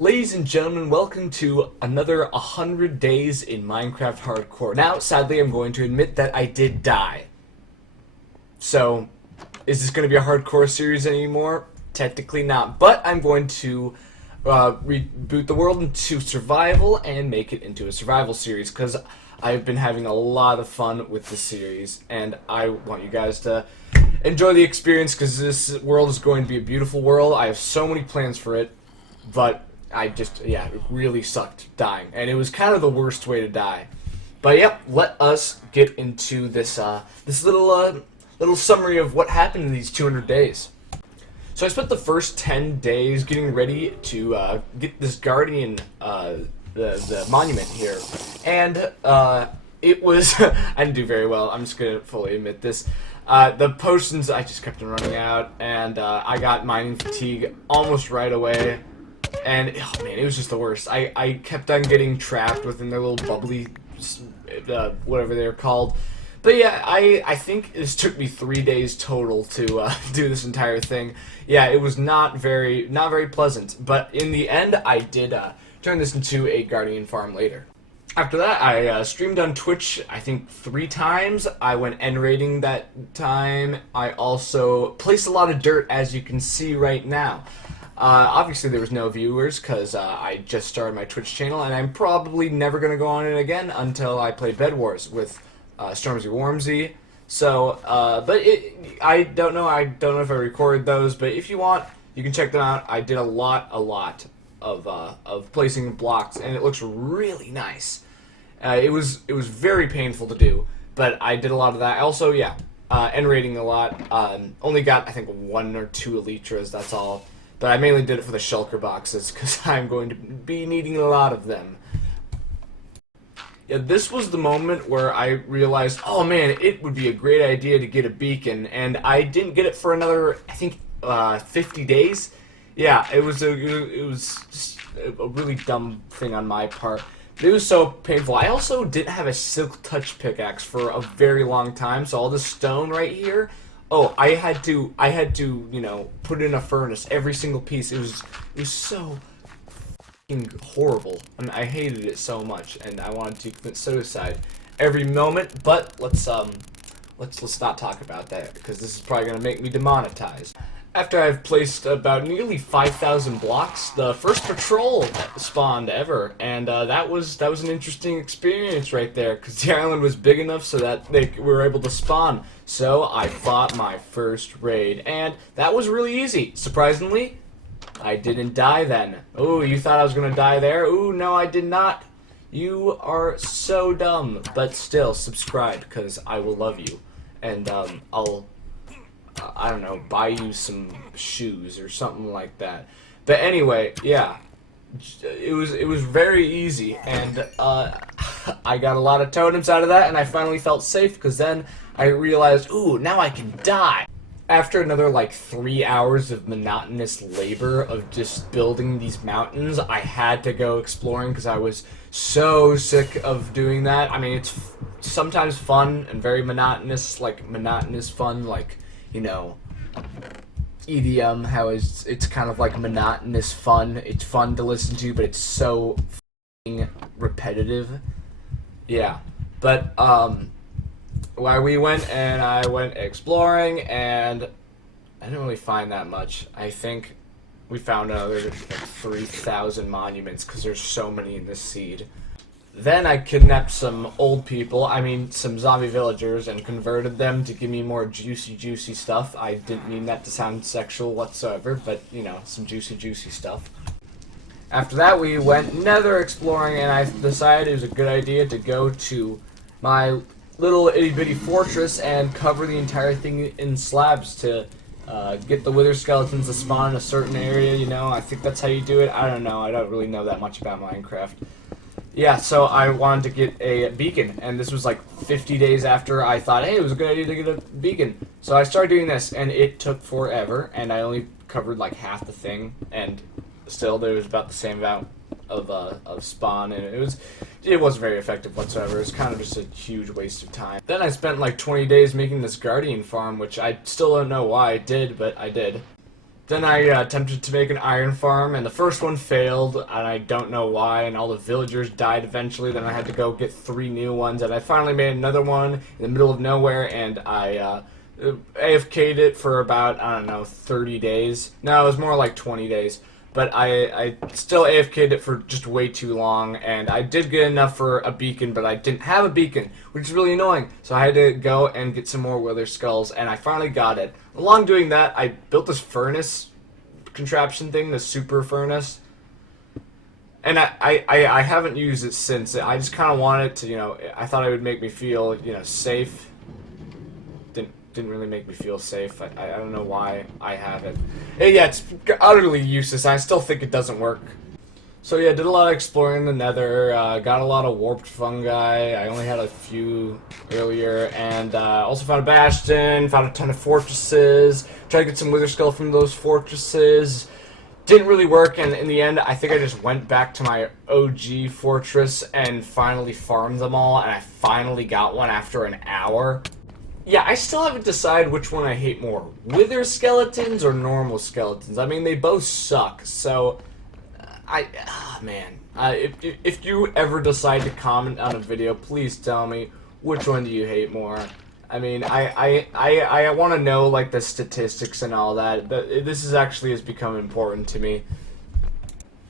Ladies and gentlemen, welcome to another 100 days in Minecraft Hardcore. Now, sadly, I'm going to admit that I did die. So, is this going to be a hardcore series anymore? Technically not, but I'm going to reboot the world into survival and make it into a survival series, because I've been having a lot of fun with this series, and I want you guys to enjoy the experience, because this world is going to be a beautiful world. I have so many plans for it, but it really sucked dying, and it was kind of the worst way to die. But yep, let us get into this this little summary of what happened in these 200 days. So I spent the first 10 days getting ready to get this guardian, the monument here, and it was I didn't do very well. I'm just gonna fully admit this. The potions, I just kept on running out, and I got mining fatigue almost right away. And, oh man, it was just the worst. I kept on getting trapped within their little bubbly, whatever they're called. But yeah, I think this took me 3 days total to do this entire thing. Yeah, it was not very pleasant. But in the end, I did turn this into a Guardian farm later. After that, I streamed on Twitch, I think 3 times. I went end raiding that time. I also placed a lot of dirt, as you can see right now. Obviously there was no viewers because I just started my Twitch channel, and I'm probably never going to go on it again until I play Bed Wars with Stormzy Wormzy. So, I don't know if I recorded those, but if you want, you can check them out. I did a lot of placing blocks, and it looks really nice. It was very painful to do, but I did a lot of that. Also, yeah, end raiding a lot. Only got, I think, 1 or 2 elytras, that's all. But I mainly did it for the shulker boxes, because I'm going to be needing a lot of them. Yeah, this was the moment where I realized, oh man, it would be a great idea to get a beacon, and I didn't get it for another, I think, 50 days? Yeah, it was just a really dumb thing on my part. But it was so painful. I also didn't have a silk touch pickaxe for a very long time, so all this stone right here, oh, I had to, you know, put it in a furnace, every single piece. It was so fucking horrible. I mean, I hated it so much, and I wanted to commit suicide every moment. But let's not talk about that, because this is probably gonna make me demonetized. After I've placed about nearly 5,000 blocks, the first patrol spawned ever, and that was an interesting experience right there, because the island was big enough so that they were able to spawn. So I fought my first raid, and that was really easy. Surprisingly, I didn't die then. Ooh, you thought I was gonna die there? Ooh, no, I did not. You are so dumb, but still, subscribe, because I will love you, and I don't know, buy you some shoes or something like that. But anyway, yeah, it was very easy, and I got a lot of totems out of that, and I finally felt safe, because then I realized, ooh, now I can die. After another like 3 hours of monotonous labor of just building these mountains, I had to go exploring, because I was so sick of doing that. I mean, it's sometimes fun and very monotonous, like monotonous fun, like, you know, EDM, how it's kind of like monotonous fun. It's fun to listen to, but it's so f***ing repetitive. Yeah, but while we went, and I went exploring, and I didn't really find that much. I think we found another like 3,000 monuments, because there's so many in this seed. Then I kidnapped some old people, I mean some zombie villagers, and converted them to give me more juicy stuff. I didn't mean that to sound sexual whatsoever, but, you know, some juicy stuff. After that, we went nether exploring, and I decided it was a good idea to go to my little itty-bitty fortress and cover the entire thing in slabs to get the wither skeletons to spawn in a certain area, you know. I think that's how you do it. I don't know. I don't really know that much about Minecraft. Yeah, so I wanted to get a beacon, and this was like 50 days after I thought, hey, it was a good idea to get a beacon. So I started doing this, and it took forever, and I only covered like half the thing, and still there was about the same amount of spawn, and it wasn't very effective whatsoever. It was kind of just a huge waste of time. Then I spent like 20 days making this guardian farm, which I still don't know why I did, but I did. Then I attempted to make an iron farm, and the first one failed, and I don't know why, and all the villagers died eventually. Then I had to go get 3 new ones, and I finally made another one in the middle of nowhere, and I AFK'd it for about, I don't know, 30 days. No, it was more like 20 days. But I still AFK'd it for just way too long, and I did get enough for a beacon, but I didn't have a beacon, which is really annoying. So I had to go and get some more wither skulls, and I finally got it. Along doing that, I built this furnace contraption thing, this super furnace, and I haven't used it since. I just kind of wanted to, you know, I thought it would make me feel, you know, safe. Didn't really make me feel safe. I don't know why I have it. And yeah, it's utterly useless. I still think it doesn't work. So yeah, did a lot of exploring the nether, got a lot of warped fungi. I only had a few earlier, and also found a bastion, found a ton of fortresses, tried to get some wither skull from those fortresses. Didn't really work, and in the end, I think I just went back to my OG fortress and finally farmed them all, and I finally got one after an hour. Yeah, I still haven't decided which one I hate more, wither skeletons or normal skeletons. I mean, they both suck, so man. If you ever decide to comment on a video, please tell me which one do you hate more. I mean, I want to know, like, the statistics and all that. This is actually has become important to me.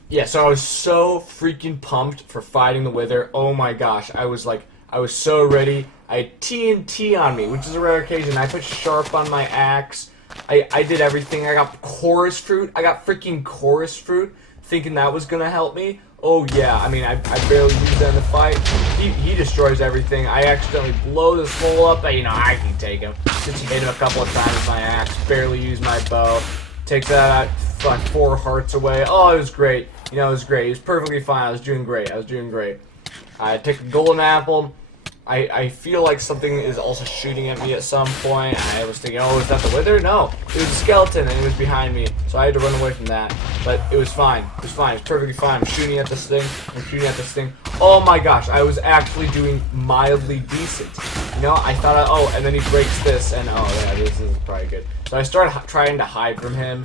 Yeah, so I was so freaking pumped for fighting the wither. Oh my gosh, I was so ready. I had TNT on me, which is a rare occasion. I put sharp on my axe. I did everything. I got chorus fruit. I got freaking chorus fruit, thinking that was gonna help me. Oh yeah, I mean, I barely used that in the fight. He destroys everything. I accidentally blow this hole up, but you know, I can take him. Just hit him a couple of times with my axe. Barely use my bow. Take that like 4 hearts away. Oh, it was great. You know, it was great. It was perfectly fine. I was doing great. I take a golden apple. I feel like something is also shooting at me at some point. I was thinking, oh, is that the wither? No, it was a skeleton, and it was behind me, so I had to run away from that. But it was fine. It was fine. It was perfectly fine. I'm shooting at this thing. Oh my gosh, I was actually doing mildly decent. You know, I thought, oh, and then he breaks this, and oh yeah, this is probably good. So I started trying to hide from him.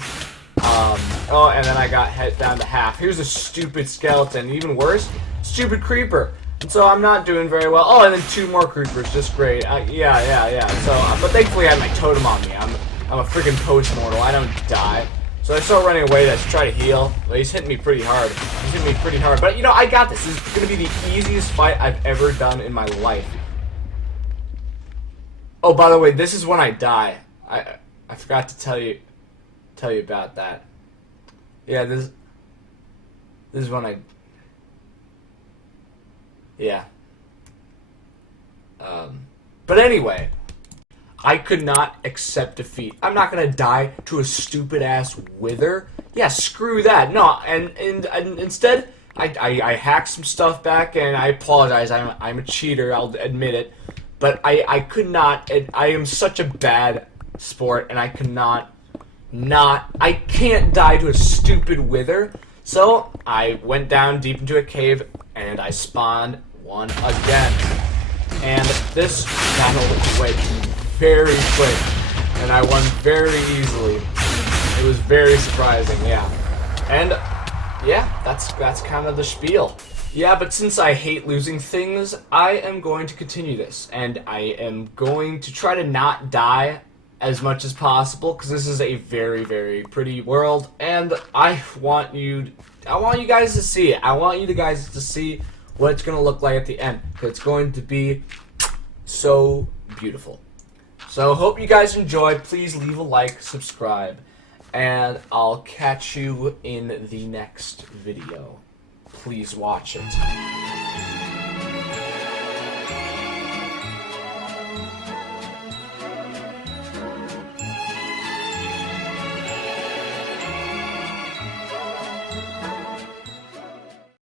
Oh, and then I got hit down to half. Here's a stupid skeleton. Even worse, stupid creeper. And so I'm not doing very well. Oh, and then 2 more creepers, just great. Yeah. So, but thankfully I have my totem on me. I'm a freaking post-mortal. I don't die. So I start running away to try to heal. Well, he's hitting me pretty hard. But you know, I got this. This is gonna be the easiest fight I've ever done in my life. Oh, by the way, this is when I die. I forgot to tell you about that. Yeah, this is when I. Yeah. But anyway, I could not accept defeat. I'm not gonna die to a stupid ass wither. Yeah, screw that. No, and instead, I hacked some stuff back, and I apologize. I'm a cheater. I'll admit it. But I could not. I am such a bad sport, and I cannot. I can't die to a stupid wither. So I went down deep into a cave, and I spawned one again. And this battle went very quick, and I won very easily. It was very surprising, yeah. And yeah, that's kind of the spiel. Yeah, but since I hate losing things, I am going to continue this, and I am going to try to not die as much as possible, because this is a very, very pretty world, and I want you guys to see it. I want you guys to see what it's going to look like at the end, because it's going to be so beautiful. So hope you guys enjoyed. Please leave a like, subscribe, and I'll catch you in the next video. Please watch it.